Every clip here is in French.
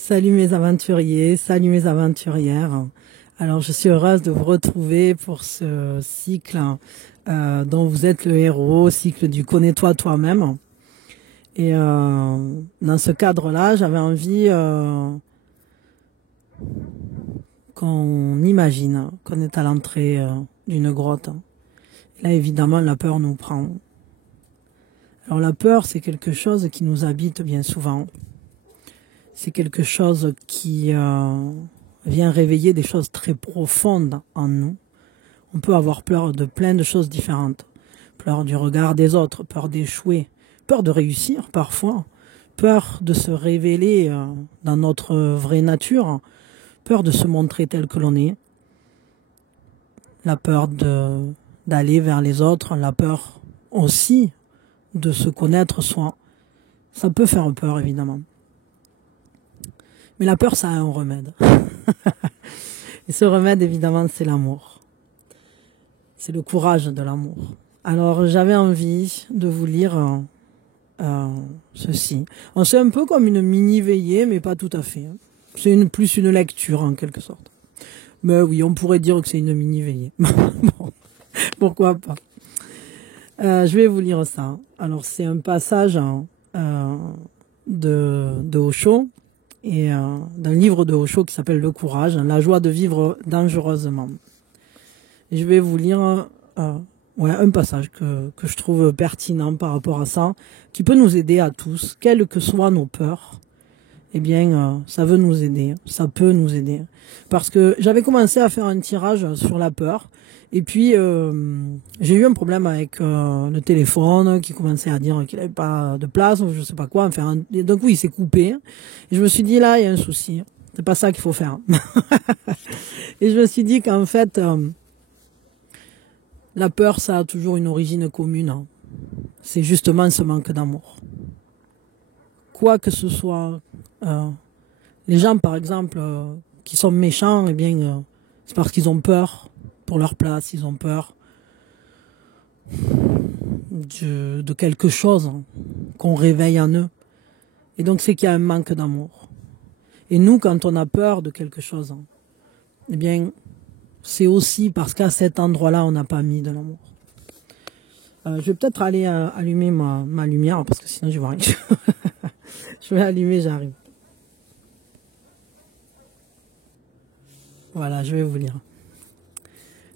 Salut mes aventuriers, salut mes aventurières. Alors je suis heureuse de vous retrouver pour ce cycle dont vous êtes le héros, cycle du connais-toi toi-même. Et dans ce cadre-là, j'avais envie qu'on imagine qu'on est à l'entrée d'une grotte. Là évidemment la peur nous prend. Alors la peur, c'est quelque chose qui nous habite bien souvent. C'est quelque chose qui vient réveiller des choses très profondes en nous. On peut avoir peur de plein de choses différentes. Peur du regard des autres, peur d'échouer, peur de réussir parfois, peur de se révéler dans notre vraie nature, peur de se montrer tel que l'on est, la peur d'aller vers les autres, la peur aussi de se connaître soi. Ça peut faire peur évidemment. Mais la peur, ça a un remède. Et ce remède, évidemment, c'est l'amour. C'est le courage de l'amour. Alors, j'avais envie de vous lire ceci. C'est un peu comme une mini-veillée, mais pas tout à fait. C'est plus une lecture, en quelque sorte. Mais oui, on pourrait dire que c'est une mini-veillée. Bon, pourquoi pas. Je vais vous lire ça. Alors, c'est un passage de Osho. Et d'un livre de Osho qui s'appelle Le courage, la joie de vivre dangereusement. Et je vais vous lire un passage que je trouve pertinent par rapport à ça, qui peut nous aider à tous, quelles que soient nos peurs. Eh bien, ça veut nous aider, ça peut nous aider. Parce que j'avais commencé à faire un tirage sur la peur, et puis j'ai eu un problème avec le téléphone qui commençait à dire qu'il n'avait pas de place, ou je sais pas quoi. Enfin, donc oui, il s'est coupé. Et je me suis dit, là, il y a un souci. C'est pas ça qu'il faut faire. Et je me suis dit qu'en fait, la peur, ça a toujours une origine commune. C'est justement ce manque d'amour. Quoi que ce soit, les gens, par exemple, qui sont méchants, eh bien, c'est parce qu'ils ont peur pour leur place, ils ont peur de quelque chose qu'on réveille en eux. Et donc, c'est qu'il y a un manque d'amour. Et nous, quand on a peur de quelque chose, eh bien, c'est aussi parce qu'à cet endroit-là, on n'a pas mis de l'amour. Je vais peut-être aller allumer ma lumière, parce que sinon, je vois rien. Je vais allumer, j'arrive. Voilà, je vais vous lire.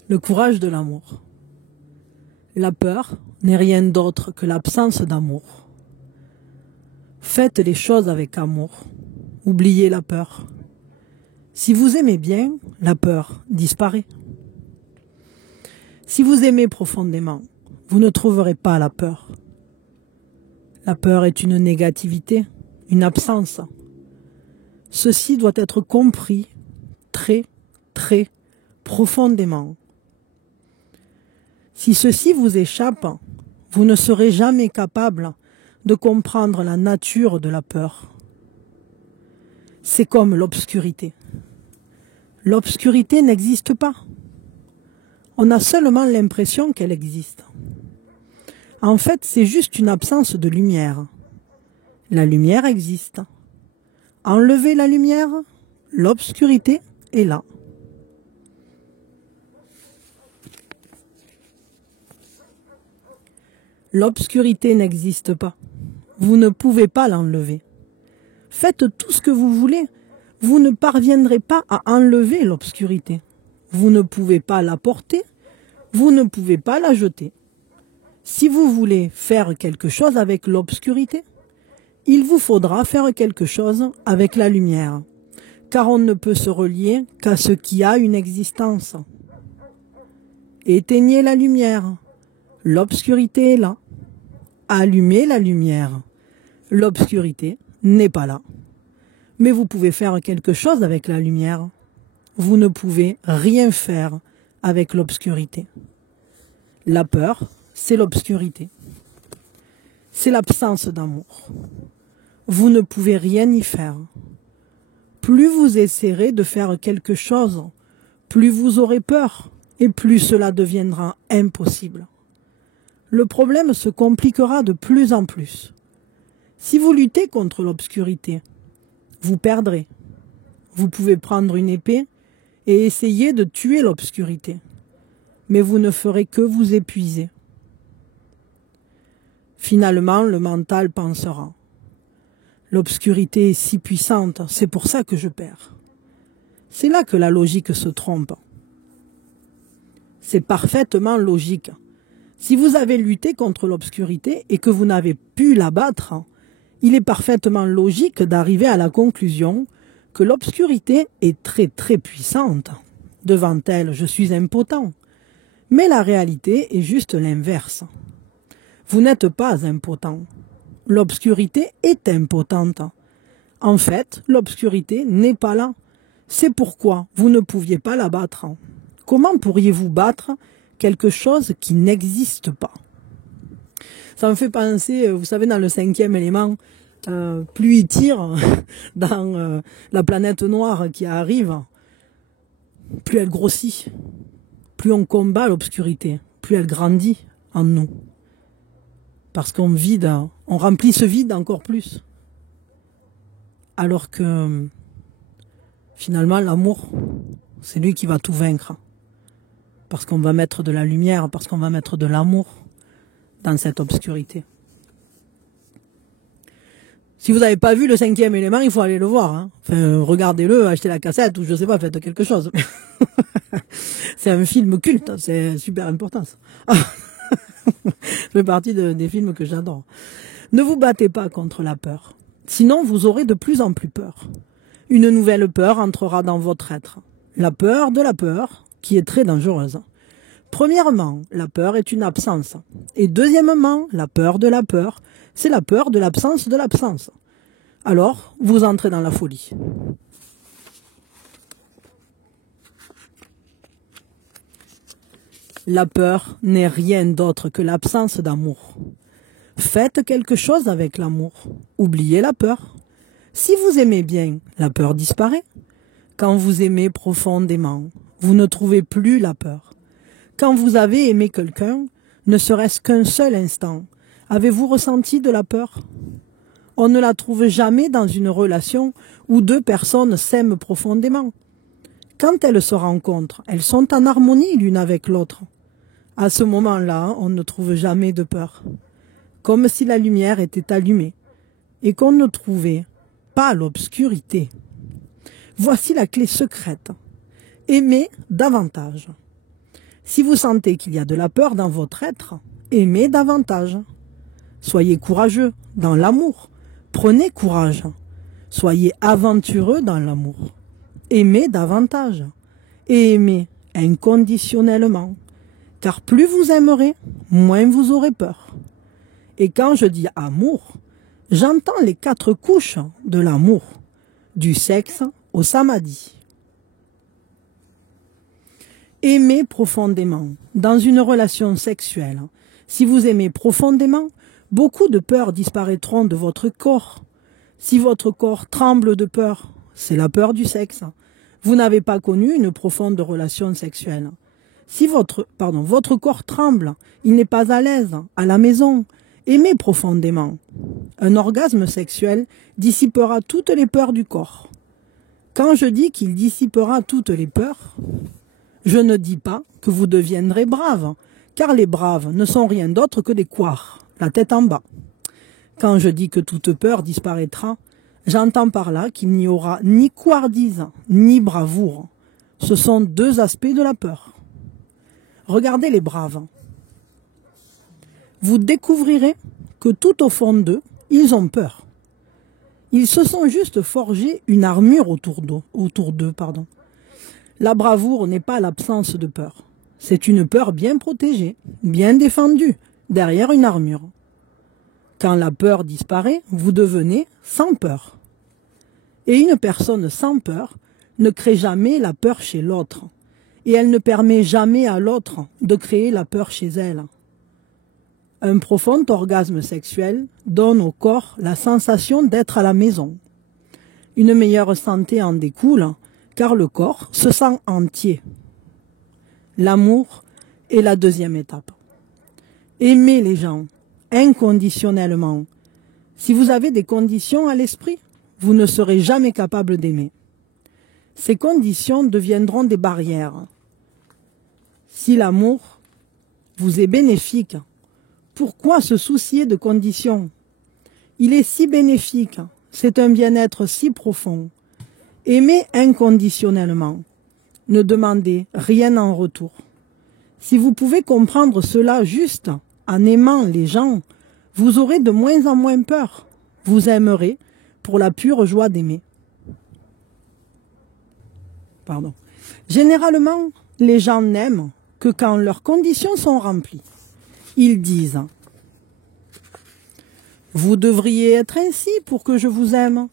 Le courage de l'amour. La peur n'est rien d'autre que l'absence d'amour. Faites les choses avec amour. Oubliez la peur. Si vous aimez bien, la peur disparaît. Si vous aimez profondément, vous ne trouverez pas la peur. La peur est une négativité, une absence. Ceci doit être compris très, très profondément. Si ceci vous échappe, vous ne serez jamais capable de comprendre la nature de la peur. C'est comme l'obscurité. L'obscurité n'existe pas. On a seulement l'impression qu'elle existe. En fait, c'est juste une absence de lumière. La lumière existe. Enlevez la lumière, l'obscurité est là. L'obscurité n'existe pas. Vous ne pouvez pas l'enlever. Faites tout ce que vous voulez. Vous ne parviendrez pas à enlever l'obscurité. Vous ne pouvez pas la porter. Vous ne pouvez pas la jeter. Si vous voulez faire quelque chose avec l'obscurité, il vous faudra faire quelque chose avec la lumière. Car on ne peut se relier qu'à ce qui a une existence. Éteignez la lumière. L'obscurité est là. Allumez la lumière. L'obscurité n'est pas là. Mais vous pouvez faire quelque chose avec la lumière. Vous ne pouvez rien faire avec l'obscurité. La peur, c'est l'obscurité. C'est l'absence d'amour. Vous ne pouvez rien y faire. Plus vous essaierez de faire quelque chose, plus vous aurez peur et plus cela deviendra impossible. Le problème se compliquera de plus en plus. Si vous luttez contre l'obscurité, vous perdrez. Vous pouvez prendre une épée et essayer de tuer l'obscurité, mais vous ne ferez que vous épuiser. Finalement, le mental pensera. L'obscurité est si puissante, c'est pour ça que je perds. C'est là que la logique se trompe. C'est parfaitement logique. Si vous avez lutté contre l'obscurité et que vous n'avez pu la battre, il est parfaitement logique d'arriver à la conclusion que l'obscurité est très très puissante. Devant elle, je suis impotent. Mais la réalité est juste l'inverse. Vous n'êtes pas impotent. L'obscurité est impotente. En fait, l'obscurité n'est pas là. C'est pourquoi vous ne pouviez pas la battre. Comment pourriez-vous battre quelque chose qui n'existe pas? Ça me fait penser, vous savez, dans le 5e élément, plus il tire dans la planète noire qui arrive, plus elle grossit. Plus on combat l'obscurité, plus elle grandit en nous. Parce qu'on vide, on remplit ce vide encore plus. Alors que finalement, l'amour, c'est lui qui va tout vaincre. Parce qu'on va mettre de la lumière, parce qu'on va mettre de l'amour dans cette obscurité. Si vous n'avez pas vu le 5e élément, il faut aller le voir. Hein. Enfin, regardez-le, achetez la cassette ou je sais pas, faites quelque chose. C'est un film culte, c'est super important ça. Ça fait partie des films que j'adore. Ne vous battez pas contre la peur. Sinon, vous aurez de plus en plus peur. Une nouvelle peur entrera dans votre être. La peur de la peur, qui est très dangereuse. Premièrement, la peur est une absence. Et deuxièmement, la peur de la peur, c'est la peur de l'absence de l'absence. Alors, vous entrez dans la folie. La peur n'est rien d'autre que l'absence d'amour. Faites quelque chose avec l'amour. Oubliez la peur. Si vous aimez bien, la peur disparaît. Quand vous aimez profondément, vous ne trouvez plus la peur. Quand vous avez aimé quelqu'un, ne serait-ce qu'un seul instant, avez-vous ressenti de la peur? On ne la trouve jamais dans une relation où deux personnes s'aiment profondément. Quand elles se rencontrent, elles sont en harmonie l'une avec l'autre. À ce moment-là, on ne trouve jamais de peur. Comme si la lumière était allumée et qu'on ne trouvait pas l'obscurité. Voici la clé secrète. Aimez davantage. Si vous sentez qu'il y a de la peur dans votre être, aimez davantage. Soyez courageux dans l'amour. Prenez courage. Soyez aventureux dans l'amour. Aimez davantage. Et aimez inconditionnellement. Car plus vous aimerez, moins vous aurez peur. Et quand je dis amour, j'entends les 4 couches de l'amour, du sexe au samadhi. Aimez profondément, dans une relation sexuelle. Si vous aimez profondément, beaucoup de peurs disparaîtront de votre corps. Si votre corps tremble de peur, c'est la peur du sexe. Vous n'avez pas connu une profonde relation sexuelle. Si votre corps tremble, il n'est pas à l'aise, à la maison, aimez profondément. Un orgasme sexuel dissipera toutes les peurs du corps. Quand je dis qu'il dissipera toutes les peurs, je ne dis pas que vous deviendrez brave, car les braves ne sont rien d'autre que des couards, la tête en bas. Quand je dis que toute peur disparaîtra, j'entends par là qu'il n'y aura ni couardise, ni bravoure. Ce sont 2 aspects de la peur. Regardez les braves. Vous découvrirez que tout au fond d'eux, ils ont peur. Ils se sont juste forgés une armure autour d'eux. La bravoure n'est pas l'absence de peur. C'est une peur bien protégée, bien défendue, derrière une armure. Quand la peur disparaît, vous devenez sans peur. Et une personne sans peur ne crée jamais la peur chez l'autre. Et elle ne permet jamais à l'autre de créer la peur chez elle. Un profond orgasme sexuel donne au corps la sensation d'être à la maison. Une meilleure santé en découle, car le corps se sent entier. L'amour est la 2e étape. Aimez les gens inconditionnellement. Si vous avez des conditions à l'esprit, vous ne serez jamais capable d'aimer. Ces conditions deviendront des barrières. Si l'amour vous est bénéfique, pourquoi se soucier de conditions? Il est si bénéfique, c'est un bien-être si profond. Aimez inconditionnellement. Ne demandez rien en retour. Si vous pouvez comprendre cela juste en aimant les gens, vous aurez de moins en moins peur. Vous aimerez pour la pure joie d'aimer. Généralement, les gens n'aiment que quand leurs conditions sont remplies. Ils disent « Vous devriez être ainsi pour que je vous aime. »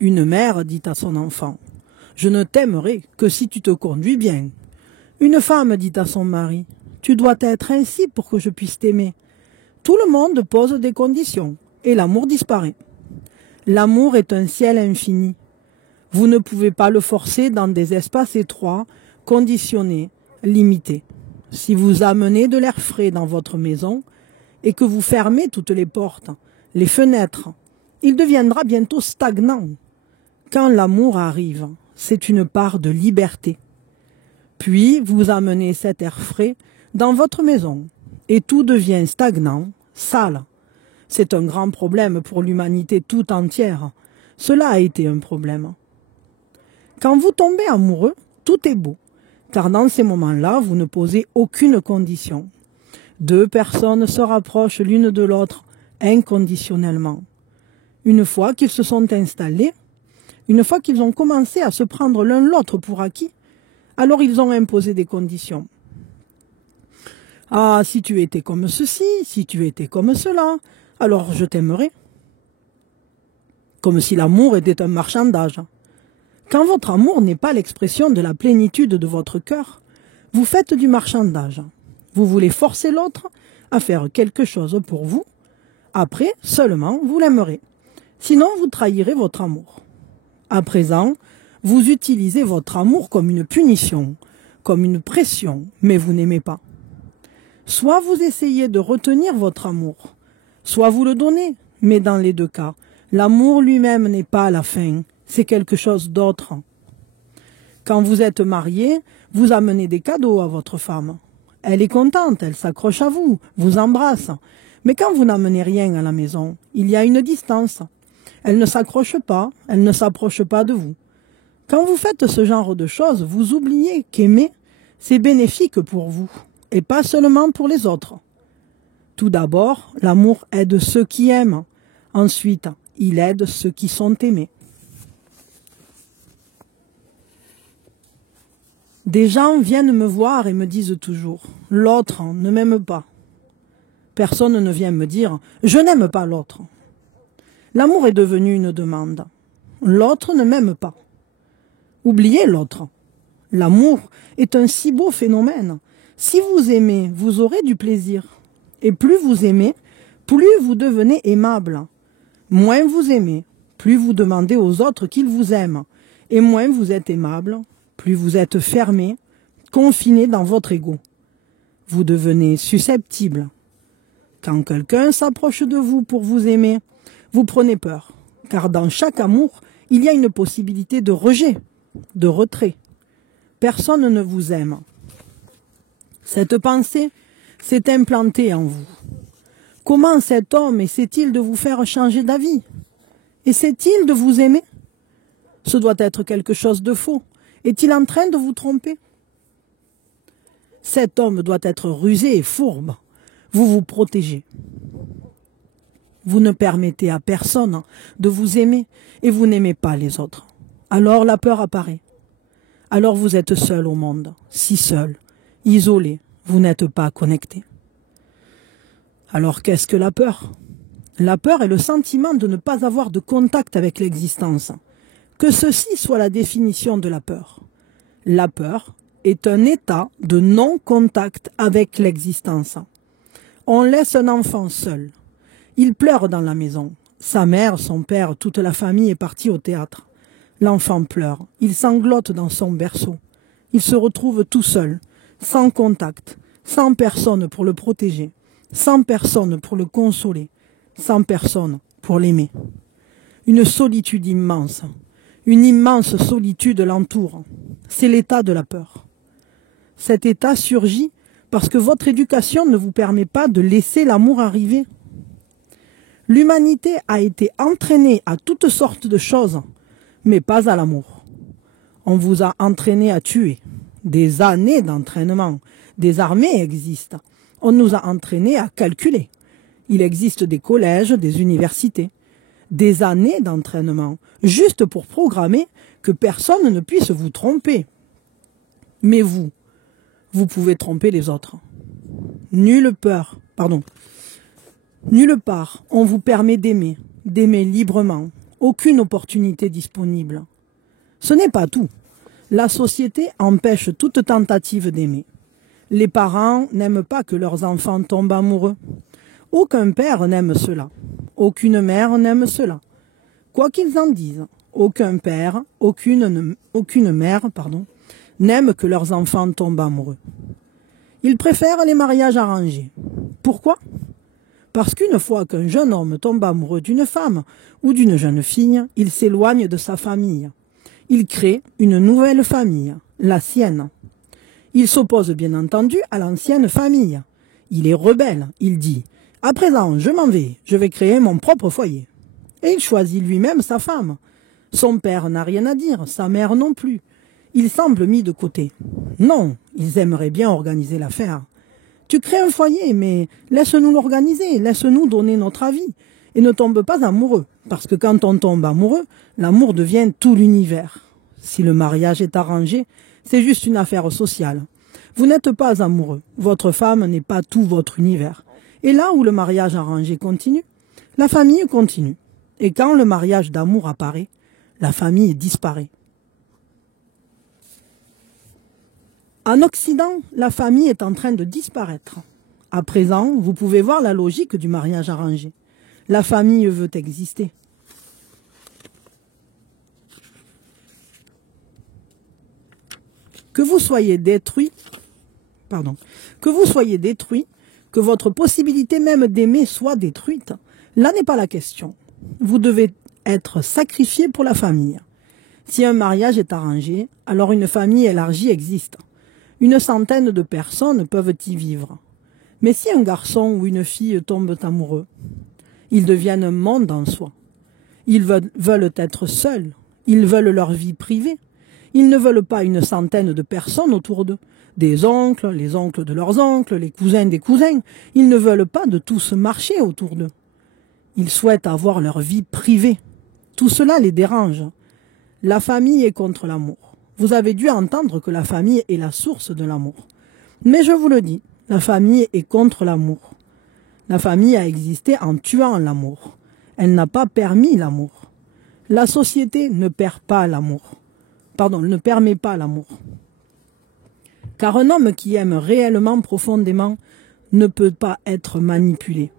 Une mère dit à son enfant « Je ne t'aimerai que si tu te conduis bien. » Une femme dit à son mari « Tu dois être ainsi pour que je puisse t'aimer. » Tout le monde pose des conditions et l'amour disparaît. L'amour est un ciel infini. Vous ne pouvez pas le forcer dans des espaces étroits, conditionnés, limités. Si vous amenez de l'air frais dans votre maison et que vous fermez toutes les portes, les fenêtres, il deviendra bientôt stagnant. Quand l'amour arrive, c'est une part de liberté. Puis vous amenez cet air frais dans votre maison et tout devient stagnant, sale. C'est un grand problème pour l'humanité tout entière. Cela a été un problème. Quand vous tombez amoureux, tout est beau, car dans ces moments-là, vous ne posez aucune condition. Deux personnes se rapprochent l'une de l'autre inconditionnellement. Une fois qu'ils se sont installés, une fois qu'ils ont commencé à se prendre l'un l'autre pour acquis, alors ils ont imposé des conditions. Ah, si tu étais comme ceci, si tu étais comme cela, alors je t'aimerais. Comme si l'amour était un marchandage. Quand votre amour n'est pas l'expression de la plénitude de votre cœur, vous faites du marchandage. Vous voulez forcer l'autre à faire quelque chose pour vous. Après, seulement, vous l'aimerez. Sinon, vous trahirez votre amour. À présent, vous utilisez votre amour comme une punition, comme une pression, mais vous n'aimez pas. Soit vous essayez de retenir votre amour, soit vous le donnez, mais dans les deux cas, l'amour lui-même n'est pas la fin, c'est quelque chose d'autre. Quand vous êtes marié, vous amenez des cadeaux à votre femme. Elle est contente, elle s'accroche à vous, vous embrasse. Mais quand vous n'amenez rien à la maison, il y a une distance. Elle ne s'accroche pas, elle ne s'approche pas de vous. Quand vous faites ce genre de choses, vous oubliez qu'aimer, c'est bénéfique pour vous, et pas seulement pour les autres. Tout d'abord, l'amour aide ceux qui aiment. Ensuite, il aide ceux qui sont aimés. Des gens viennent me voir et me disent toujours « L'autre ne m'aime pas ». Personne ne vient me dire « Je n'aime pas l'autre ». L'amour est devenu une demande. L'autre ne m'aime pas. Oubliez l'autre. L'amour est un si beau phénomène. Si vous aimez, vous aurez du plaisir. Et plus vous aimez, plus vous devenez aimable. Moins vous aimez, plus vous demandez aux autres qu'ils vous aiment. Et moins vous êtes aimable, plus vous êtes fermé, confiné dans votre ego. Vous devenez susceptible. Quand quelqu'un s'approche de vous pour vous aimer, vous prenez peur. Car dans chaque amour, il y a une possibilité de rejet, de retrait. Personne ne vous aime. Cette pensée s'est implantée en vous. Comment cet homme essaie-t-il de vous faire changer d'avis? Essaie-t-il de vous aimer? Ce doit être quelque chose de faux. Est-il en train de vous tromper? Cet homme doit être rusé et fourbe. Vous vous protégez. Vous ne permettez à personne de vous aimer et vous n'aimez pas les autres. Alors la peur apparaît. Alors vous êtes seul au monde, si seul, isolé, vous n'êtes pas connecté. Alors qu'est-ce que la peur? La peur est le sentiment de ne pas avoir de contact avec l'existence. Que ceci soit la définition de la peur. La peur est un état de non-contact avec l'existence. On laisse un enfant seul. Il pleure dans la maison. Sa mère, son père, toute la famille est partie au théâtre. L'enfant pleure. Il sanglote dans son berceau. Il se retrouve tout seul, sans contact, sans personne pour le protéger, sans personne pour le consoler, sans personne pour l'aimer. Une solitude immense. Une immense solitude l'entoure. C'est l'état de la peur. Cet état surgit parce que votre éducation ne vous permet pas de laisser l'amour arriver. L'humanité a été entraînée à toutes sortes de choses, mais pas à l'amour. On vous a entraîné à tuer. Des années d'entraînement. Des armées existent. On nous a entraînés à calculer. Il existe des collèges, des universités. Des années d'entraînement, juste pour programmer que personne ne puisse vous tromper. Mais vous pouvez tromper les autres. Nulle part, on vous permet d'aimer librement, aucune opportunité disponible. Ce n'est pas tout. La société empêche toute tentative d'aimer. Les parents n'aiment pas que leurs enfants tombent amoureux. Aucun père n'aime cela. Aucune mère n'aime cela. Quoi qu'ils en disent, aucun père, aucune mère, n'aime que leurs enfants tombent amoureux. Ils préfèrent les mariages arrangés. Pourquoi? Parce qu'une fois qu'un jeune homme tombe amoureux d'une femme ou d'une jeune fille, il s'éloigne de sa famille. Il crée une nouvelle famille, la sienne. Il s'oppose bien entendu à l'ancienne famille. Il est rebelle, il dit « À présent, je m'en vais, je vais créer mon propre foyer ». Et il choisit lui-même sa femme. Son père n'a rien à dire, sa mère non plus. Il semble mis de côté. Non, ils aimeraient bien organiser l'affaire. Tu crées un foyer, mais laisse-nous l'organiser, laisse-nous donner notre avis. Et ne tombe pas amoureux, parce que quand on tombe amoureux, l'amour devient tout l'univers. Si le mariage est arrangé, c'est juste une affaire sociale. Vous n'êtes pas amoureux, votre femme n'est pas tout votre univers. Et là où le mariage arrangé continue, la famille continue. Et quand le mariage d'amour apparaît, la famille disparaît. En Occident, la famille est en train de disparaître. À présent, vous pouvez voir la logique du mariage arrangé. La famille veut exister. Que vous soyez détruit, que votre possibilité même d'aimer soit détruite, là n'est pas la question. Vous devez être sacrifié pour la famille. Si un mariage est arrangé, alors une famille élargie existe. Une centaine de personnes peuvent y vivre. Mais si un garçon ou une fille tombent amoureux, ils deviennent un monde en soi. Ils veulent être seuls. Ils veulent leur vie privée. Ils ne veulent pas une centaine de personnes autour d'eux. Des oncles, les oncles de leurs oncles, les cousins des cousins. Ils ne veulent pas de tous marcher autour d'eux. Ils souhaitent avoir leur vie privée. Tout cela les dérange. La famille est contre l'amour. Vous avez dû entendre que la famille est la source de l'amour. Mais je vous le dis, la famille est contre l'amour. La famille a existé en tuant l'amour. Elle n'a pas permis l'amour. La société ne permet pas l'amour. Car un homme qui aime réellement profondément ne peut pas être manipulé.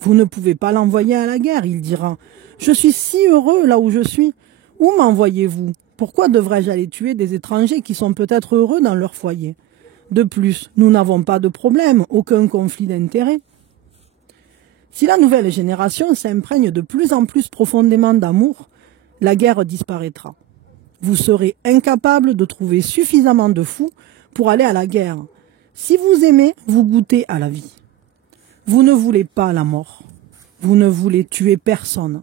Vous ne pouvez pas l'envoyer à la guerre, il dira « Je suis si heureux là où je suis. Où m'envoyez-vous? Pourquoi devrais-je aller tuer des étrangers qui sont peut-être heureux dans leur foyer? De plus, nous n'avons pas de problème, aucun conflit d'intérêts. » Si la nouvelle génération s'imprègne de plus en plus profondément d'amour, la guerre disparaîtra. Vous serez incapable de trouver suffisamment de fous pour aller à la guerre. Si vous aimez, vous goûtez à la vie. Vous ne voulez pas la mort. Vous ne voulez tuer personne.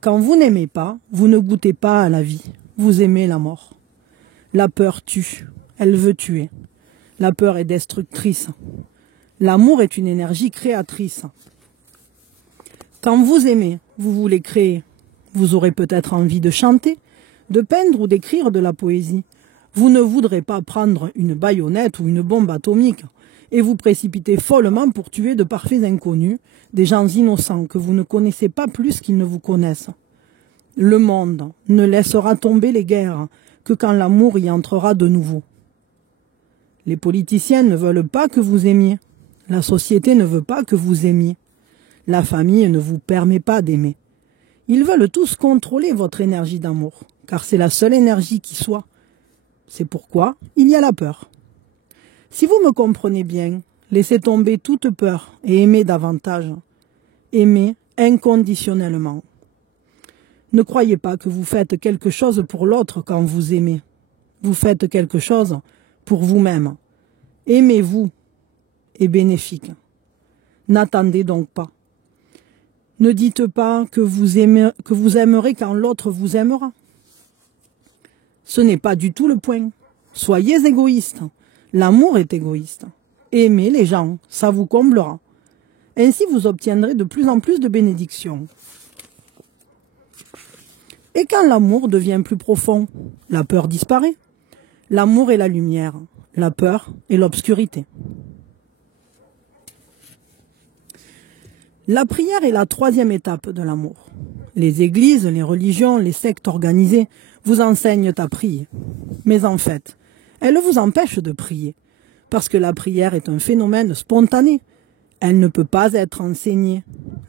Quand vous n'aimez pas, vous ne goûtez pas à la vie. Vous aimez la mort. La peur tue. Elle veut tuer. La peur est destructrice. L'amour est une énergie créatrice. Quand vous aimez, vous voulez créer. Vous aurez peut-être envie de chanter, de peindre ou d'écrire de la poésie. Vous ne voudrez pas prendre une baïonnette ou une bombe atomique et vous précipiter follement pour tuer de parfaits inconnus, des gens innocents que vous ne connaissez pas plus qu'ils ne vous connaissent. Le monde ne laissera tomber les guerres que quand l'amour y entrera de nouveau. Les politiciens ne veulent pas que vous aimiez. La société ne veut pas que vous aimiez. La famille ne vous permet pas d'aimer. Ils veulent tous contrôler votre énergie d'amour, car c'est la seule énergie qui soit. C'est pourquoi il y a la peur. Si vous me comprenez bien, laissez tomber toute peur et aimez davantage. Aimez inconditionnellement. Ne croyez pas que vous faites quelque chose pour l'autre quand vous aimez. Vous faites quelque chose pour vous-même. Aimez-vous est bénéfique. N'attendez donc pas. Ne dites pas que vous aimerez quand l'autre vous aimera. Ce n'est pas du tout le point. Soyez égoïste. L'amour est égoïste. Aimez les gens, ça vous comblera. Ainsi vous obtiendrez de plus en plus de bénédictions. Et quand l'amour devient plus profond, la peur disparaît. L'amour est la lumière, la peur est l'obscurité. La prière est la troisième étape de l'amour. Les églises, les religions, les sectes organisées vous enseignent à prier. Mais en fait, elles vous empêchent de prier, parce que la prière est un phénomène spontané. Elle ne peut pas être enseignée.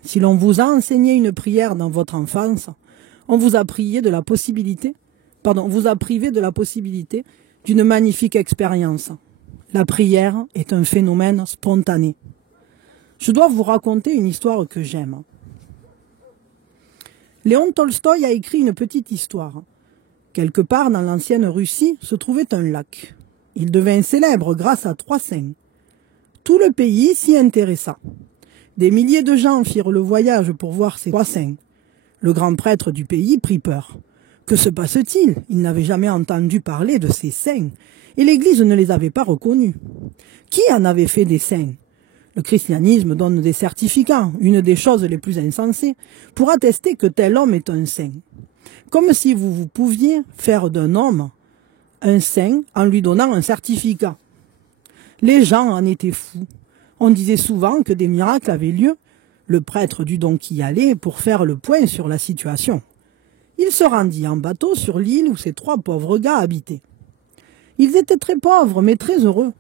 Si l'on vous a enseigné une prière dans votre enfance, on vous a privé de la possibilité d'une magnifique expérience. La prière est un phénomène spontané. Je dois vous raconter une histoire que j'aime. Léon Tolstoï a écrit une petite histoire. Quelque part dans l'ancienne Russie se trouvait un lac. Il devint célèbre grâce à 3 saints. Tout le pays s'y intéressa. Des milliers de gens firent le voyage pour voir ces 3 saints. Le grand prêtre du pays prit peur. Que se passe-t-il? Il n'avait jamais entendu parler de ces saints, et l'Église ne les avait pas reconnus. Qui en avait fait des saints? Le christianisme donne des certificats, une des choses les plus insensées, pour attester que tel homme est un saint. Comme si vous pouviez faire d'un homme un saint en lui donnant un certificat. Les gens en étaient fous. On disait souvent que des miracles avaient lieu. Le prêtre dut donc y aller pour faire le point sur la situation. Il se rendit en bateau sur l'île où ces 3 pauvres gars habitaient. Ils étaient très pauvres, mais très heureux.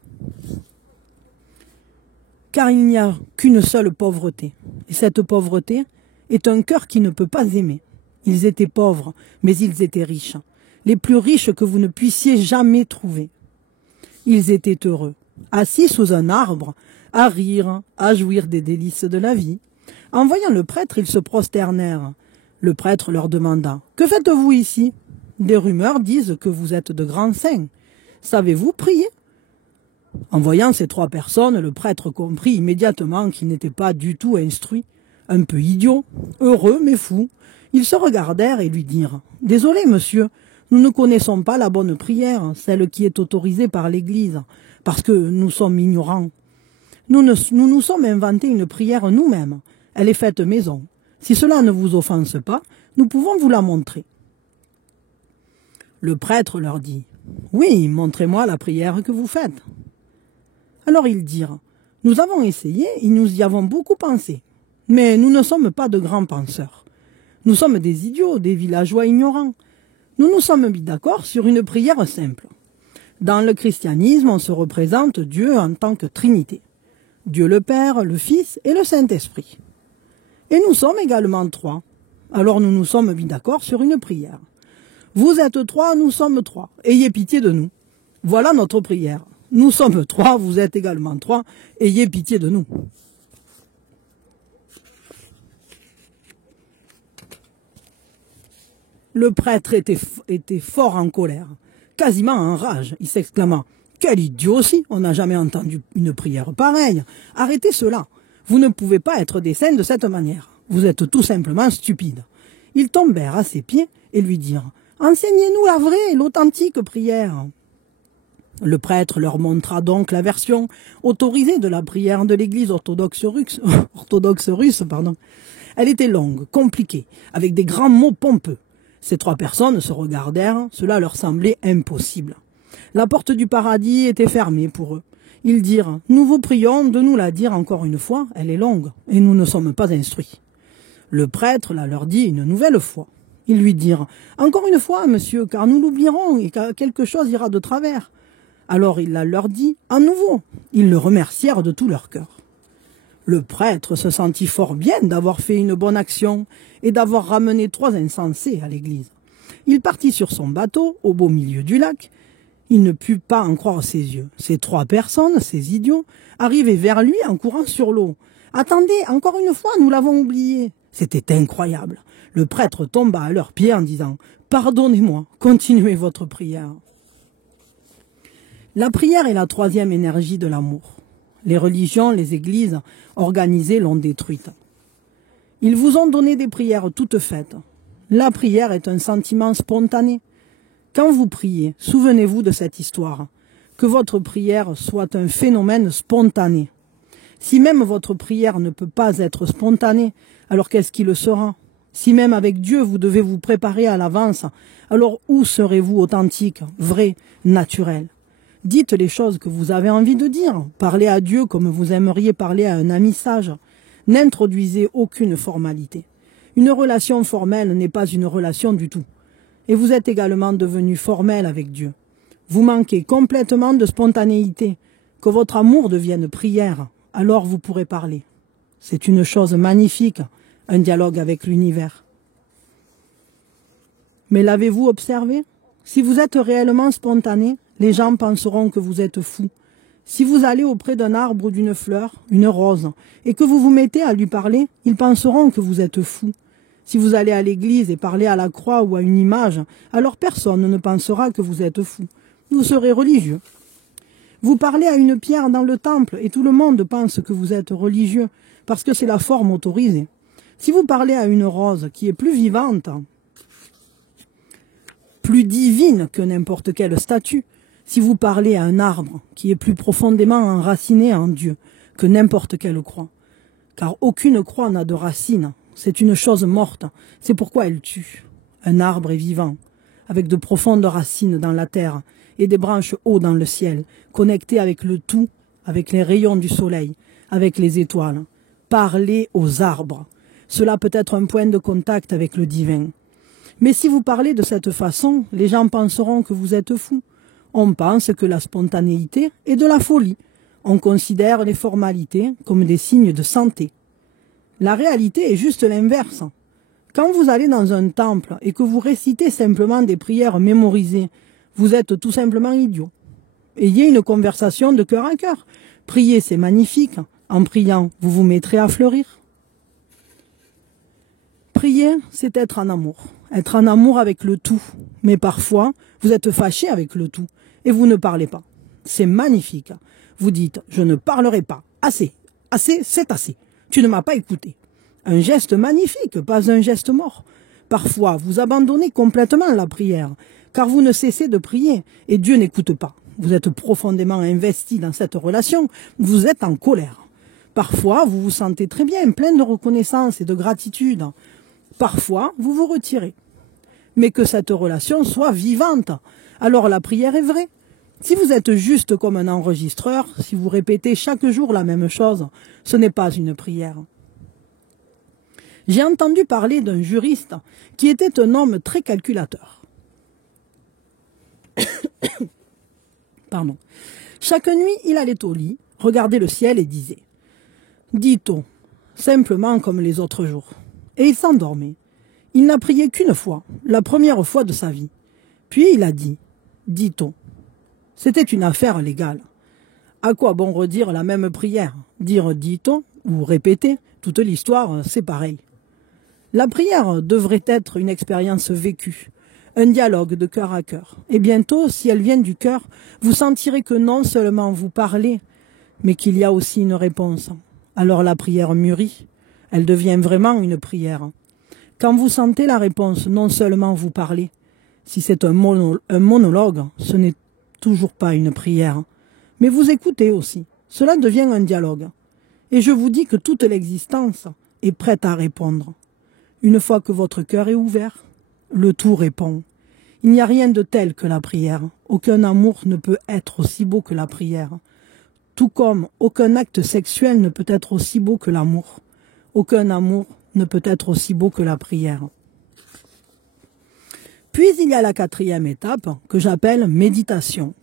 Car il n'y a qu'une seule pauvreté. Et cette pauvreté est un cœur qui ne peut pas aimer. Ils étaient pauvres, mais ils étaient riches. Les plus riches que vous ne puissiez jamais trouver. Ils étaient heureux, assis sous un arbre, à rire, à jouir des délices de la vie. En voyant le prêtre, ils se prosternèrent. Le prêtre leur demanda « Que faites-vous ici ?» Des rumeurs disent que vous êtes de grands saints. Savez-vous prier ? En voyant ces 3 personnes, le prêtre comprit immédiatement qu'ils n'étaient pas du tout instruits, un peu idiots, heureux mais fous. Ils se regardèrent et lui dirent « Désolé, monsieur, nous ne connaissons pas la bonne prière, celle qui est autorisée par l'Église, parce que nous sommes ignorants. Nous nous sommes inventé une prière nous-mêmes. Elle est faite maison. Si cela ne vous offense pas, nous pouvons vous la montrer. » Le prêtre leur dit « Oui, montrez-moi la prière que vous faites. » Alors ils dirent « Nous avons essayé et nous y avons beaucoup pensé. Mais nous ne sommes pas de grands penseurs. Nous sommes des idiots, des villageois ignorants. Nous nous sommes mis d'accord sur une prière simple. Dans le christianisme, on se représente Dieu en tant que Trinité. Dieu le Père, le Fils et le Saint-Esprit. Et nous sommes également 3. Alors nous nous sommes mis d'accord sur une prière. Vous êtes 3, nous sommes 3. Ayez pitié de nous. Voilà notre prière. Nous sommes 3, vous êtes également 3. Ayez pitié de nous. Le prêtre était fort en colère, quasiment en rage. Il s'exclama « Quel idiotie, on n'a jamais entendu une prière pareille. Arrêtez cela. Vous ne pouvez pas être des saints de cette manière. Vous êtes tout simplement stupides. » Ils tombèrent à ses pieds et lui dirent « Enseignez-nous la vraie, l'authentique prière. » Le prêtre leur montra donc la version autorisée de la prière de l'église orthodoxe russe. Elle était longue, compliquée, avec des grands mots pompeux. Ces 3 personnes se regardèrent, cela leur semblait impossible. La porte du paradis était fermée pour eux. Ils dirent « Nous vous prions de nous la dire encore une fois, elle est longue, et nous ne sommes pas instruits. » Le prêtre la leur dit une nouvelle fois. Ils lui dirent « Encore une fois, monsieur, car nous l'oublierons et quelque chose ira de travers. » Alors il la leur dit à nouveau. Ils le remercièrent de tout leur cœur. Le prêtre se sentit fort bien d'avoir fait une bonne action et d'avoir ramené 3 insensés à l'église. Il partit sur son bateau, au beau milieu du lac. Il ne put pas en croire ses yeux. Ces 3 personnes, ces idiots, arrivaient vers lui en courant sur l'eau. « Attendez, encore une fois, nous l'avons oublié. » C'était incroyable. Le prêtre tomba à leurs pieds en disant « Pardonnez-moi, continuez votre prière ». La prière est la troisième énergie de l'amour. Les religions, les églises organisées l'ont détruite. Ils vous ont donné des prières toutes faites. La prière est un sentiment spontané. Quand vous priez, souvenez-vous de cette histoire. Que votre prière soit un phénomène spontané. Si même votre prière ne peut pas être spontanée, alors qu'est-ce qui le sera? Si même avec Dieu vous devez vous préparer à l'avance, alors où serez-vous authentique, vrai, naturel? Dites les choses que vous avez envie de dire. Parlez à Dieu comme vous aimeriez parler à un ami sage. N'introduisez aucune formalité. Une relation formelle n'est pas une relation du tout. Et vous êtes également devenu formel avec Dieu. Vous manquez complètement de spontanéité. Que votre amour devienne prière, alors vous pourrez parler. C'est une chose magnifique, un dialogue avec l'univers. Mais l'avez-vous observé? Si vous êtes réellement spontané, les gens penseront que vous êtes fou. Si vous allez auprès d'un arbre ou d'une fleur, une rose, et que vous vous mettez à lui parler, ils penseront que vous êtes fou. Si vous allez à l'église et parlez à la croix ou à une image, alors personne ne pensera que vous êtes fou. Vous serez religieux. Vous parlez à une pierre dans le temple et tout le monde pense que vous êtes religieux, parce que c'est la forme autorisée. Si vous parlez à une rose qui est plus vivante, plus divine que n'importe quelle statue, si vous parlez à un arbre qui est plus profondément enraciné en Dieu que n'importe quelle croix, car aucune croix n'a de racines, c'est une chose morte, c'est pourquoi elle tue. Un arbre est vivant, avec de profondes racines dans la terre et des branches haut dans le ciel, connectées avec le tout, avec les rayons du soleil, avec les étoiles. Parlez aux arbres. Cela peut être un point de contact avec le divin. Mais si vous parlez de cette façon, les gens penseront que vous êtes fou. On pense que la spontanéité est de la folie. On considère les formalités comme des signes de santé. La réalité est juste l'inverse. Quand vous allez dans un temple et que vous récitez simplement des prières mémorisées, vous êtes tout simplement idiot. Ayez une conversation de cœur à cœur. Prier, c'est magnifique. En priant, vous vous mettrez à fleurir. Prier, c'est être en amour. Être en amour avec le tout. Mais parfois, vous êtes fâché avec le tout et vous ne parlez pas. C'est magnifique. Vous dites, je ne parlerai pas. Assez. Assez, c'est assez. Tu ne m'as pas écouté. Un geste magnifique, pas un geste mort. Parfois, vous abandonnez complètement la prière, car vous ne cessez de prier et Dieu n'écoute pas. Vous êtes profondément investi dans cette relation, vous êtes en colère. Parfois, vous vous sentez très bien, plein de reconnaissance et de gratitude. Parfois, vous vous retirez. Mais que cette relation soit vivante, alors la prière est vraie. Si vous êtes juste comme un enregistreur, si vous répétez chaque jour la même chose, ce n'est pas une prière. J'ai entendu parler d'un juriste qui était un homme très calculateur. Pardon. Chaque nuit, il allait au lit, regardait le ciel et disait « Dit-on, simplement comme les autres jours ». Et il s'endormait. Il n'a prié qu'une fois, la première fois de sa vie. Puis il a dit « Dit-on ». C'était une affaire légale. À quoi bon redire la même prière? Dire « dit-on » ou répéter, toute l'histoire, c'est pareil. La prière devrait être une expérience vécue, un dialogue de cœur à cœur. Et bientôt, si elle vient du cœur, vous sentirez que non seulement vous parlez, mais qu'il y a aussi une réponse. Alors la prière mûrit, elle devient vraiment une prière. Quand vous sentez la réponse, non seulement vous parlez, si c'est un monologue, ce n'est toujours pas une prière, mais vous écoutez aussi. Cela devient un dialogue. Et je vous dis que toute l'existence est prête à répondre. Une fois que votre cœur est ouvert, le tout répond. Il n'y a rien de tel que la prière. Aucun amour ne peut être aussi beau que la prière. Tout comme aucun acte sexuel ne peut être aussi beau que l'amour. Aucun amour ne peut être aussi beau que la prière. Puis il y a la quatrième étape que j'appelle méditation.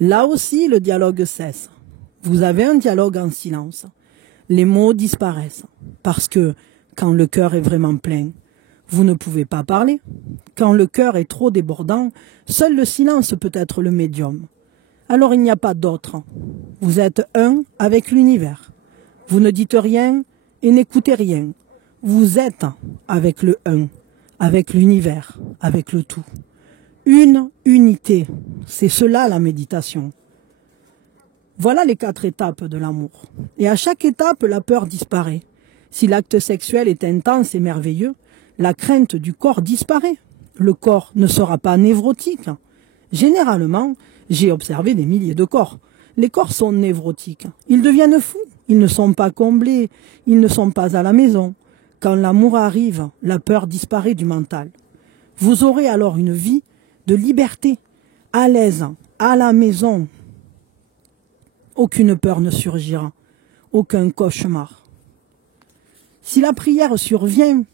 Là aussi, le dialogue cesse. Vous avez un dialogue en silence. Les mots disparaissent parce que quand le cœur est vraiment plein, vous ne pouvez pas parler. Quand le cœur est trop débordant, seul le silence peut être le médium. Alors il n'y a pas d'autre. Vous êtes un avec l'univers. Vous ne dites rien et n'écoutez rien. Vous êtes avec le un, avec l'univers, avec le tout. Une unité, c'est cela la méditation. Voilà les 4 étapes de l'amour. Et à chaque étape, la peur disparaît. Si l'acte sexuel est intense et merveilleux, la crainte du corps disparaît. Le corps ne sera pas névrotique. Généralement, j'ai observé des milliers de corps. Les corps sont névrotiques. Ils deviennent fous. Ils ne sont pas comblés. Ils ne sont pas à la maison. Quand l'amour arrive, la peur disparaît du mental. Vous aurez alors une vie de liberté, à l'aise, à la maison. Aucune peur ne surgira, aucun cauchemar. Si la prière survient,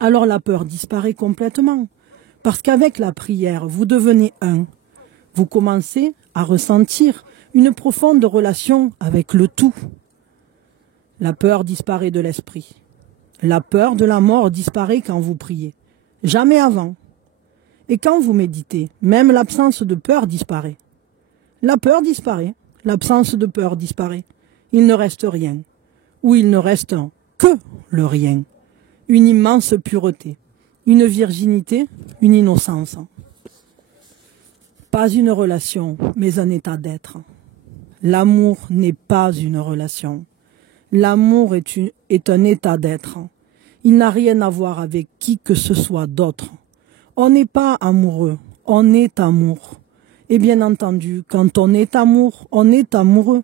alors la peur disparaît complètement. Parce qu'avec la prière, vous devenez un. Vous commencez à ressentir une profonde relation avec le tout. La peur disparaît de l'esprit. La peur de la mort disparaît quand vous priez. Jamais avant. Et quand vous méditez, même l'absence de peur disparaît. La peur disparaît. L'absence de peur disparaît. Il ne reste rien. Ou il ne reste que le rien. Une immense pureté. Une virginité, une innocence. Pas une relation, mais un état d'être. L'amour n'est pas une relation. L'amour est un état d'être. Il n'a rien à voir avec qui que ce soit d'autre. On n'est pas amoureux, on est amour. Et bien entendu, quand on est amour, on est amoureux.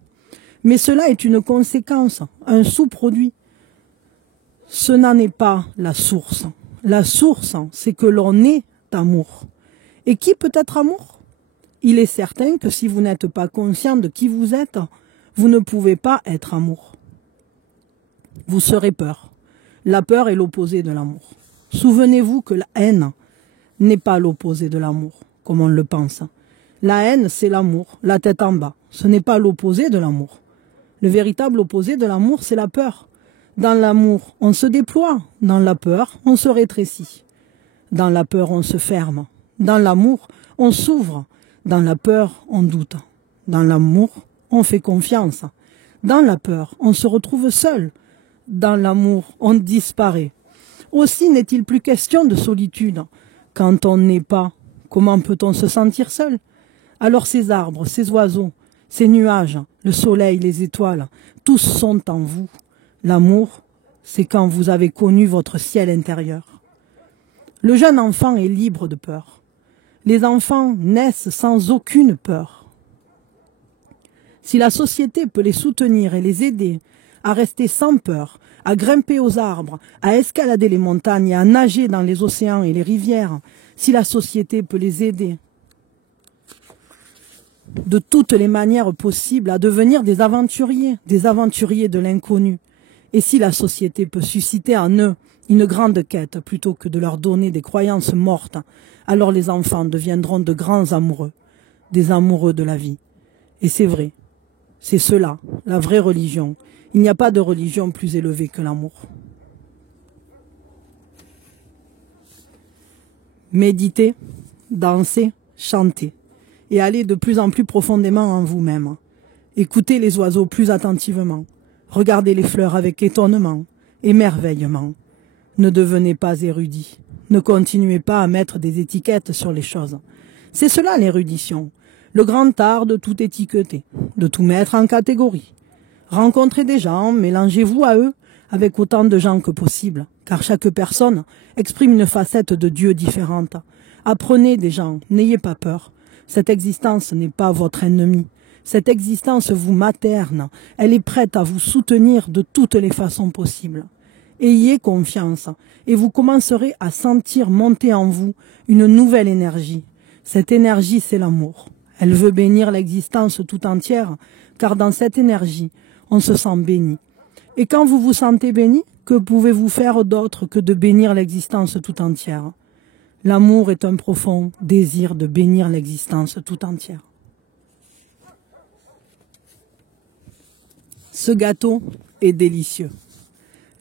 Mais cela est une conséquence, un sous-produit. Ce n'en est pas la source. La source, c'est que l'on est amour. Et qui peut être amour? Il est certain que si vous n'êtes pas conscient de qui vous êtes, vous ne pouvez pas être amour. Vous serez peur. La peur est l'opposé de l'amour. Souvenez-vous que la haine n'est pas l'opposé de l'amour, comme on le pense. La haine, c'est l'amour, la tête en bas. Ce n'est pas l'opposé de l'amour. Le véritable opposé de l'amour, c'est la peur. Dans l'amour, on se déploie. Dans la peur, on se rétrécit. Dans la peur, on se ferme. Dans l'amour, on s'ouvre. Dans la peur, on doute. Dans l'amour, on fait confiance. Dans la peur, on se retrouve seul. Dans l'amour, on disparaît. Aussi n'est-il plus question de solitude. Quand on n'est pas, comment peut-on se sentir seul? Alors ces arbres, ces oiseaux, ces nuages, le soleil, les étoiles, tous sont en vous. L'amour, c'est quand vous avez connu votre ciel intérieur. Le jeune enfant est libre de peur. Les enfants naissent sans aucune peur. Si la société peut les soutenir et les aider à rester sans peur, à grimper aux arbres, à escalader les montagnes et à nager dans les océans et les rivières, si la société peut les aider de toutes les manières possibles à devenir des aventuriers de l'inconnu, et si la société peut susciter en eux une grande quête plutôt que de leur donner des croyances mortes, alors les enfants deviendront de grands amoureux, des amoureux de la vie. Et c'est vrai, c'est cela, la vraie religion. Il n'y a pas de religion plus élevée que l'amour. Méditez, dansez, chantez, et allez de plus en plus profondément en vous-même. Écoutez les oiseaux plus attentivement. Regardez les fleurs avec étonnement, émerveillement. Ne devenez pas érudit. Ne continuez pas à mettre des étiquettes sur les choses. C'est cela l'érudition, le grand art de tout étiqueter, de tout mettre en catégorie. Rencontrez des gens, mélangez-vous à eux avec autant de gens que possible, car chaque personne exprime une facette de Dieu différente. Apprenez des gens, n'ayez pas peur. Cette existence n'est pas votre ennemi. Cette existence vous materne, elle est prête à vous soutenir de toutes les façons possibles. Ayez confiance et vous commencerez à sentir monter en vous une nouvelle énergie. Cette énergie, c'est l'amour. Elle veut bénir l'existence tout entière, car dans cette énergie, on se sent béni. Et quand vous vous sentez béni, que pouvez-vous faire d'autre que de bénir l'existence tout entière? L'amour est un profond désir de bénir l'existence tout entière. Ce gâteau est délicieux.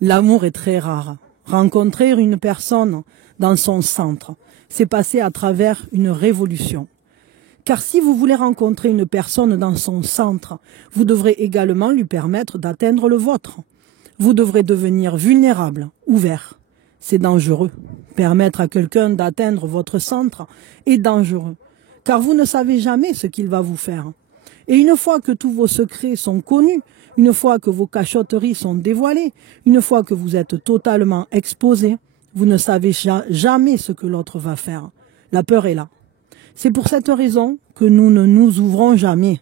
L'amour est très rare. Rencontrer une personne dans son centre, c'est passer à travers une révolution. Car si vous voulez rencontrer une personne dans son centre, vous devrez également lui permettre d'atteindre le vôtre. Vous devrez devenir vulnérable, ouvert. C'est dangereux. Permettre à quelqu'un d'atteindre votre centre est dangereux, car vous ne savez jamais ce qu'il va vous faire. Et une fois que tous vos secrets sont connus, une fois que vos cachotteries sont dévoilées, une fois que vous êtes totalement exposé, vous ne savez jamais ce que l'autre va faire. La peur est là. C'est pour cette raison que nous ne nous ouvrons jamais.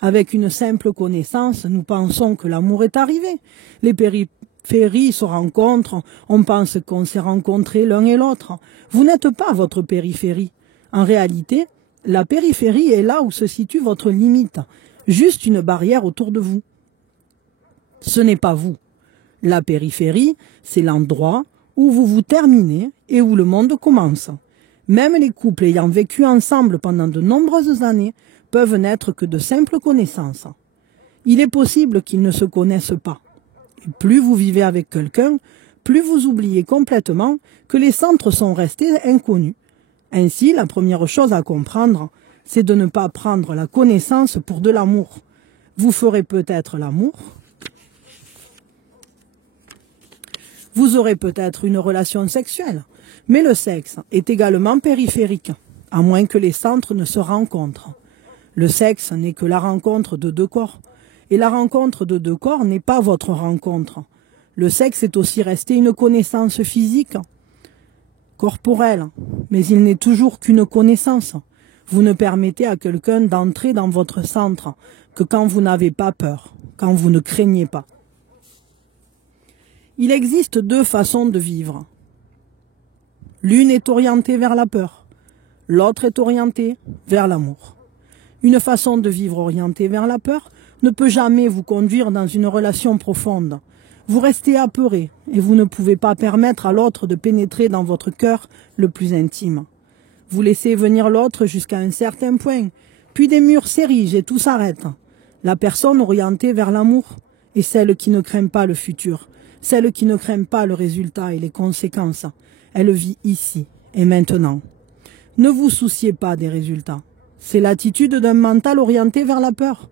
Avec une simple connaissance, nous pensons que l'amour est arrivé. Les périphéries se rencontrent, on pense qu'on s'est rencontrés l'un et l'autre. Vous n'êtes pas votre périphérie. En réalité, la périphérie est là où se situe votre limite, juste une barrière autour de vous. Ce n'est pas vous. La périphérie, c'est l'endroit où vous vous terminez et où le monde commence. Même les couples ayant vécu ensemble pendant de nombreuses années peuvent n'être que de simples connaissances. Il est possible qu'ils ne se connaissent pas. Et plus vous vivez avec quelqu'un, plus vous oubliez complètement que les centres sont restés inconnus. Ainsi, la première chose à comprendre, c'est de ne pas prendre la connaissance pour de l'amour. Vous ferez peut-être l'amour, vous aurez peut-être une relation sexuelle, mais le sexe est également périphérique, à moins que les centres ne se rencontrent. Le sexe n'est que la rencontre de deux corps, et la rencontre de deux corps n'est pas votre rencontre. Le sexe est aussi resté une connaissance physique, corporelle, mais il n'est toujours qu'une connaissance. Vous ne permettez à quelqu'un d'entrer dans votre centre que quand vous n'avez pas peur, quand vous ne craignez pas. Il existe deux façons de vivre. L'une est orientée vers la peur, l'autre est orientée vers l'amour. Une façon de vivre orientée vers la peur ne peut jamais vous conduire dans une relation profonde. Vous restez apeuré et vous ne pouvez pas permettre à l'autre de pénétrer dans votre cœur le plus intime. Vous laissez venir l'autre jusqu'à un certain point, puis des murs s'érigent et tout s'arrête. La personne orientée vers l'amour est celle qui ne craint pas le futur, celle qui ne craint pas le résultat et les conséquences. Elle vit ici et maintenant. Ne vous souciez pas des résultats. C'est l'attitude d'un mental orienté vers la peur.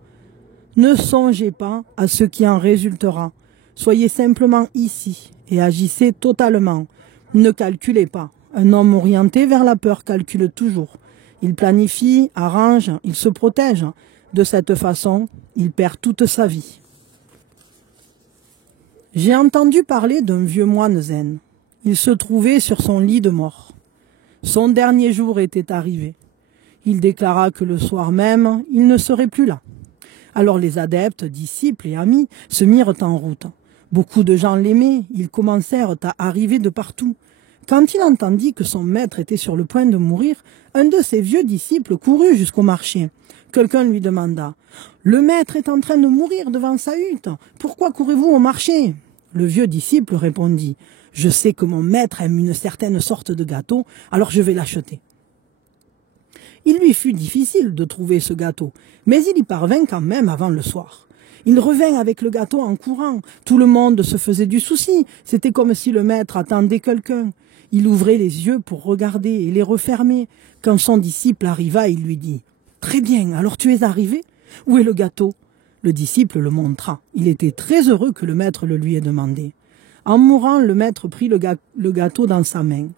Ne songez pas à ce qui en résultera. Soyez simplement ici et agissez totalement. Ne calculez pas. Un homme orienté vers la peur calcule toujours. Il planifie, arrange, il se protège. De cette façon, il perd toute sa vie. J'ai entendu parler d'un vieux moine zen. Il se trouvait sur son lit de mort. Son dernier jour était arrivé. Il déclara que le soir même, il ne serait plus là. Alors les adeptes, disciples et amis se mirent en route. Beaucoup de gens l'aimaient, ils commencèrent à arriver de partout. Quand il entendit que son maître était sur le point de mourir, un de ses vieux disciples courut jusqu'au marché. Quelqu'un lui demanda « Le maître est en train de mourir devant sa hutte. Pourquoi courez-vous au marché ?» Le vieux disciple répondit « Je sais que mon maître aime une certaine sorte de gâteau, alors je vais l'acheter. » Il lui fut difficile de trouver ce gâteau, mais il y parvint quand même avant le soir. Il revint avec le gâteau en courant. Tout le monde se faisait du souci. C'était comme si le maître attendait quelqu'un. Il ouvrait les yeux pour regarder et les refermer. Quand son disciple arriva, il lui dit « Très bien, alors tu es arrivé? Où est le gâteau ?» Le disciple le montra. Il était très heureux que le maître le lui ait demandé. En mourant, le maître prit le gâteau dans sa main.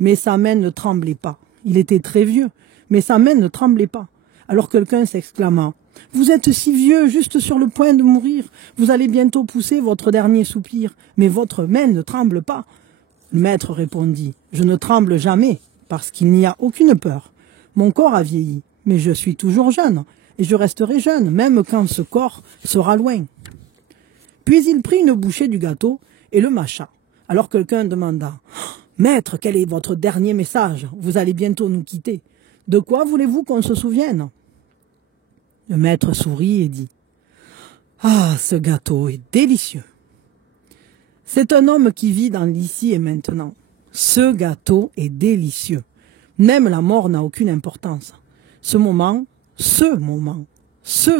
Mais sa main ne tremblait pas. Il était très vieux, mais sa main ne tremblait pas. Alors quelqu'un s'exclama « Vous êtes si vieux, juste sur le point de mourir. Vous allez bientôt pousser votre dernier soupir, mais votre main ne tremble pas. » Le maître répondit « Je ne tremble jamais, parce qu'il n'y a aucune peur. Mon corps a vieilli, mais je suis toujours jeune, et je resterai jeune, même quand ce corps sera loin. » Puis il prit une bouchée du gâteau et le mâcha. Alors quelqu'un demanda « Maître, quel est votre dernier message? Vous allez bientôt nous quitter. De quoi voulez-vous qu'on se souvienne ?» Le maître sourit et dit « Ah, ce gâteau est délicieux. » C'est un homme qui vit dans l'ici et maintenant. Ce gâteau est délicieux. Même la mort n'a aucune importance. Ce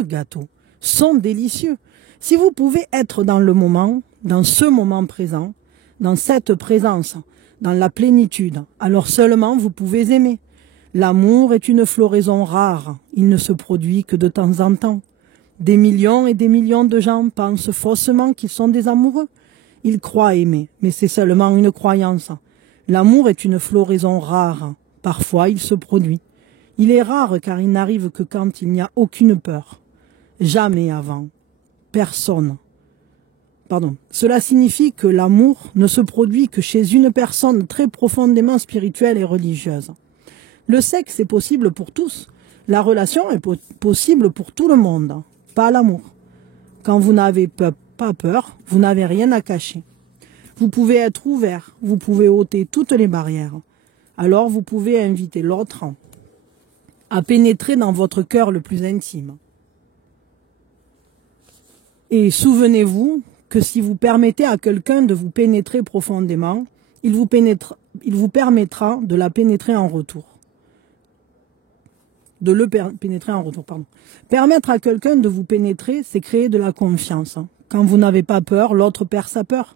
gâteau sont délicieux. Si vous pouvez être dans le moment, dans ce moment présent, dans cette présence, dans la plénitude, alors seulement vous pouvez aimer. L'amour est une floraison rare, il ne se produit que de temps en temps. Des millions et des millions de gens pensent faussement qu'ils sont des amoureux. il croit aimer, mais c'est seulement une croyance. L'amour est une floraison rare. Parfois, il se produit. Il est rare car il n'arrive que quand il n'y a aucune peur. Jamais avant. Personne. Cela signifie que l'amour ne se produit que chez une personne très profondément spirituelle et religieuse. Le sexe est possible pour tous. La relation est possible pour tout le monde. Pas l'amour. Quand vous n'avez pas peur, vous n'avez rien à cacher. Vous pouvez être ouvert, vous pouvez ôter toutes les barrières. Alors vous pouvez inviter l'autre à pénétrer dans votre cœur le plus intime. Et souvenez-vous que si vous permettez à quelqu'un de vous pénétrer profondément, il vous permettra de la pénétrer en retour. Pénétrer en retour, pardon. Permettre à quelqu'un de vous pénétrer, c'est créer de la confiance. Quand vous n'avez pas peur, l'autre perd sa peur.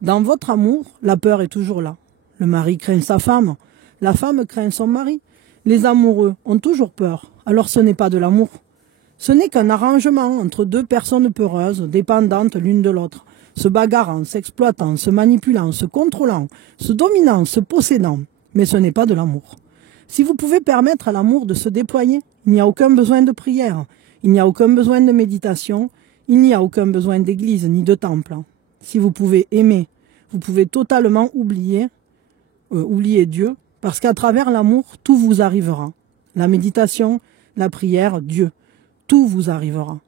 Dans votre amour, la peur est toujours là. Le mari craint sa femme, la femme craint son mari. Les amoureux ont toujours peur, alors ce n'est pas de l'amour. Ce n'est qu'un arrangement entre deux personnes peureuses, dépendantes l'une de l'autre, se bagarrant, s'exploitant, se manipulant, se contrôlant, se dominant, se possédant. Mais ce n'est pas de l'amour. Si vous pouvez permettre à l'amour de se déployer, il n'y a aucun besoin de prière, il n'y a aucun besoin de méditation, il n'y a aucun besoin d'église ni de temple. Si vous pouvez aimer, vous pouvez totalement oublier Dieu, parce qu'à travers l'amour, tout vous arrivera. La méditation, la prière, Dieu, tout vous arrivera.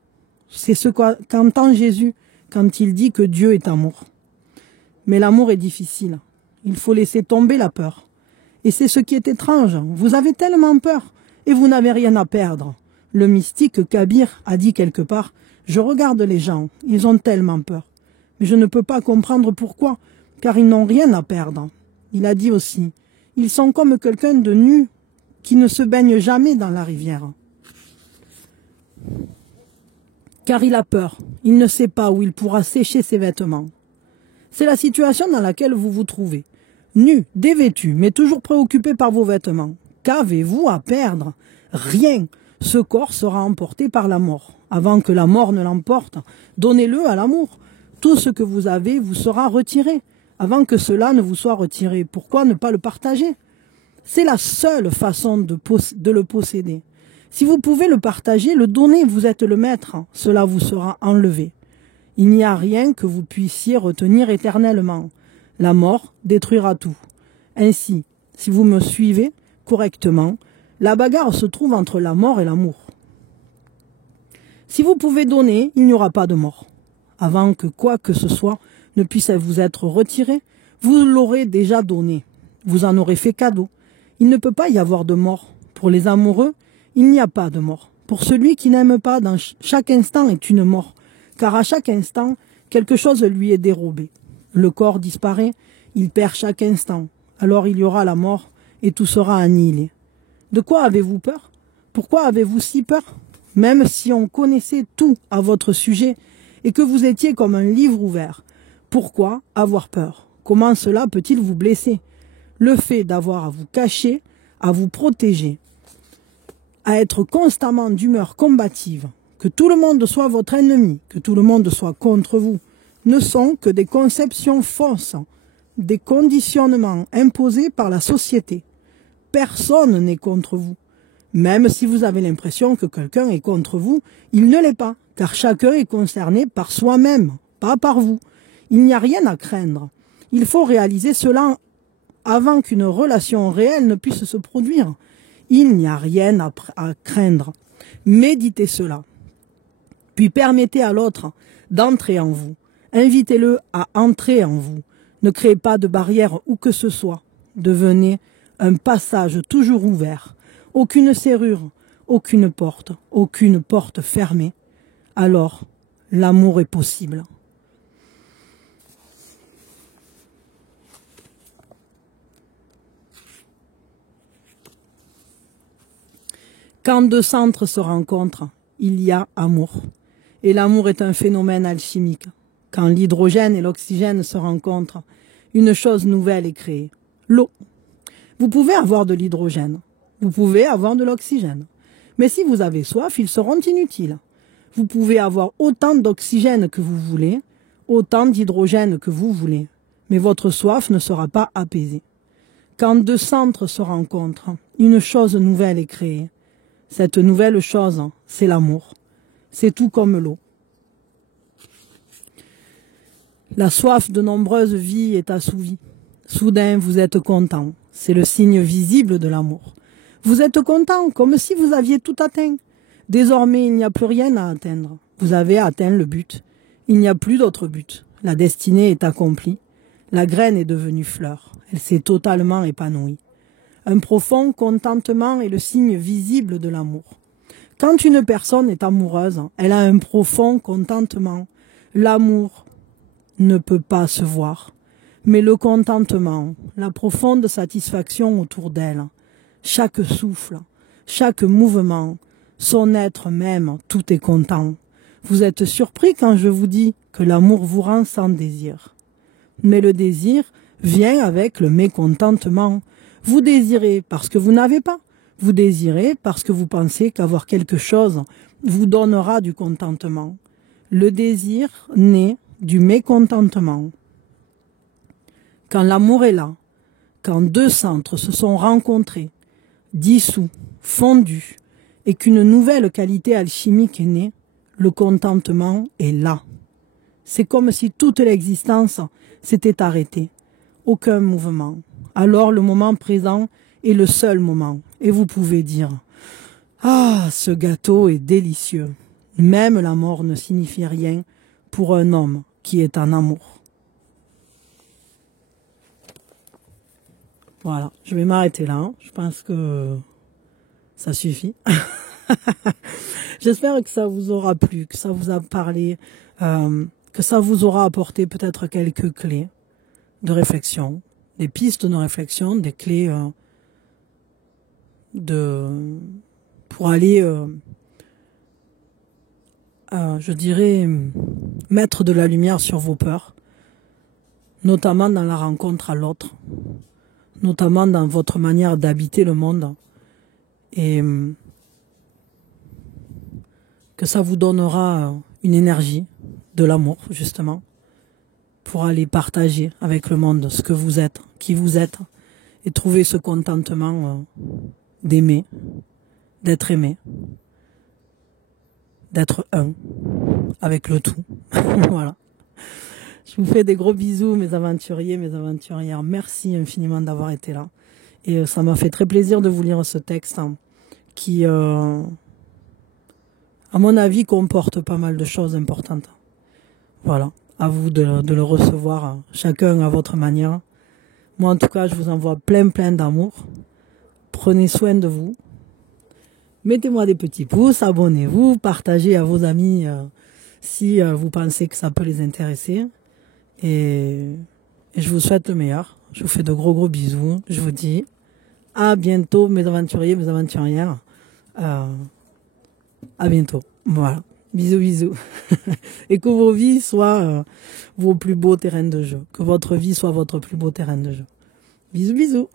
C'est ce qu'entend Jésus quand il dit que Dieu est amour. Mais l'amour est difficile. Il faut laisser tomber la peur. Et c'est ce qui est étrange. Vous avez tellement peur et vous n'avez rien à perdre. Le mystique Kabir a dit quelque part, « Je regarde les gens, ils ont tellement peur. Mais je ne peux pas comprendre pourquoi, car ils n'ont rien à perdre. » Il a dit aussi, « Ils sont comme quelqu'un de nu qui ne se baigne jamais dans la rivière. » Car il a peur, il ne sait pas où il pourra sécher ses vêtements. C'est la situation dans laquelle vous vous trouvez. Nu, dévêtu, mais toujours préoccupé par vos vêtements. Qu'avez-vous à perdre? Rien. Ce corps sera emporté par la mort. Avant que la mort ne l'emporte, donnez-le à l'amour. Tout ce que vous avez vous sera retiré. Avant que cela ne vous soit retiré, pourquoi ne pas le partager? C'est la seule façon de le posséder. Si vous pouvez le partager, le donner, vous êtes le maître. Cela vous sera enlevé. Il n'y a rien que vous puissiez retenir éternellement. La mort détruira tout. Ainsi, si vous me suivez correctement, la bagarre se trouve entre la mort et l'amour. Si vous pouvez donner, il n'y aura pas de mort. Avant que quoi que ce soit ne puisse vous être retiré, vous l'aurez déjà donné. Vous en aurez fait cadeau. Il ne peut pas y avoir de mort. Pour les amoureux, il n'y a pas de mort. Pour celui qui n'aime pas, dans chaque instant est une mort. Car à chaque instant, quelque chose lui est dérobé. Le corps disparaît, il perd chaque instant. Alors il y aura la mort et tout sera annihilé. De quoi avez-vous peur? Pourquoi avez-vous si peur? Même si on connaissait tout à votre sujet et que vous étiez comme un livre ouvert, pourquoi avoir peur? Comment cela peut-il vous blesser? Le fait d'avoir à vous cacher, à vous protéger, à être constamment d'humeur combative, que tout le monde soit votre ennemi, que tout le monde soit contre vous, ne sont que des conceptions fausses, des conditionnements imposés par la société. Personne n'est contre vous. Même si vous avez l'impression que quelqu'un est contre vous, il ne l'est pas, car chacun est concerné par soi-même, pas par vous. Il n'y a rien à craindre. Il faut réaliser cela avant qu'une relation réelle ne puisse se produire. Il n'y a rien à craindre. Méditez cela. Puis permettez à l'autre d'entrer en vous. Invitez-le à entrer en vous. Ne créez pas de barrière où que ce soit. Devenez un passage toujours ouvert. Aucune serrure, aucune porte fermée. Alors, l'amour est possible. Quand deux centres se rencontrent, il y a amour. Et l'amour est un phénomène alchimique. Quand l'hydrogène et l'oxygène se rencontrent, une chose nouvelle est créée, l'eau. Vous pouvez avoir de l'hydrogène, vous pouvez avoir de l'oxygène. Mais si vous avez soif, ils seront inutiles. Vous pouvez avoir autant d'oxygène que vous voulez, autant d'hydrogène que vous voulez, mais votre soif ne sera pas apaisée. Quand deux centres se rencontrent, une chose nouvelle est créée. Cette nouvelle chose, c'est l'amour. C'est tout comme l'eau. La soif de nombreuses vies est assouvie. Soudain, vous êtes content. C'est le signe visible de l'amour. Vous êtes content, comme si vous aviez tout atteint. Désormais, il n'y a plus rien à atteindre. Vous avez atteint le but. Il n'y a plus d'autre but. La destinée est accomplie. La graine est devenue fleur. Elle s'est totalement épanouie. Un profond contentement est le signe visible de l'amour. Quand une personne est amoureuse, elle a un profond contentement. L'amour ne peut pas se voir, mais le contentement, la profonde satisfaction autour d'elle, chaque souffle, chaque mouvement, son être même, tout est content. Vous êtes surpris quand je vous dis que l'amour vous rend sans désir. Mais le désir vient avec le mécontentement. Vous désirez parce que vous n'avez pas. Vous désirez parce que vous pensez qu'avoir quelque chose vous donnera du contentement. Le désir naît du mécontentement. Quand l'amour est là, quand deux centres se sont rencontrés, dissous, fondus, et qu'une nouvelle qualité alchimique est née, le contentement est là. C'est comme si toute l'existence s'était arrêtée. Aucun mouvement. Alors le moment présent est le seul moment. Et vous pouvez dire « Ah, ce gâteau est délicieux ». Même la mort ne signifie rien pour un homme qui est en amour. Voilà, je vais m'arrêter là. Je pense que ça suffit. J'espère que ça vous aura plu, que ça vous a parlé, que ça vous aura apporté peut-être quelques clés de réflexion, des pistes de réflexion, des clés pour aller, je dirais, mettre de la lumière sur vos peurs, notamment dans la rencontre à l'autre, notamment dans votre manière d'habiter le monde, et que ça vous donnera une énergie, de l'amour justement, pour aller partager avec le monde ce que vous êtes, qui vous êtes, et trouver ce contentement d'aimer, d'être aimé, d'être un avec le tout. Voilà. Je vous fais des gros bisous, mes aventuriers, mes aventurières. Merci infiniment d'avoir été là. Et ça m'a fait très plaisir de vous lire ce texte qui, à mon avis, comporte pas mal de choses importantes. Voilà. À vous de le recevoir, chacun à votre manière. Moi, en tout cas, je vous envoie plein d'amour. Prenez soin de vous. Mettez-moi des petits pouces, abonnez-vous, partagez à vos amis si vous pensez que ça peut les intéresser. Et je vous souhaite le meilleur. Je vous fais de gros bisous. Je vous dis à bientôt, mes aventuriers, mes aventurières. À bientôt. Voilà. Bisous. Et que vos vies soient vos plus beaux terrains de jeu. Que votre vie soit votre plus beau terrain de jeu. Bisous.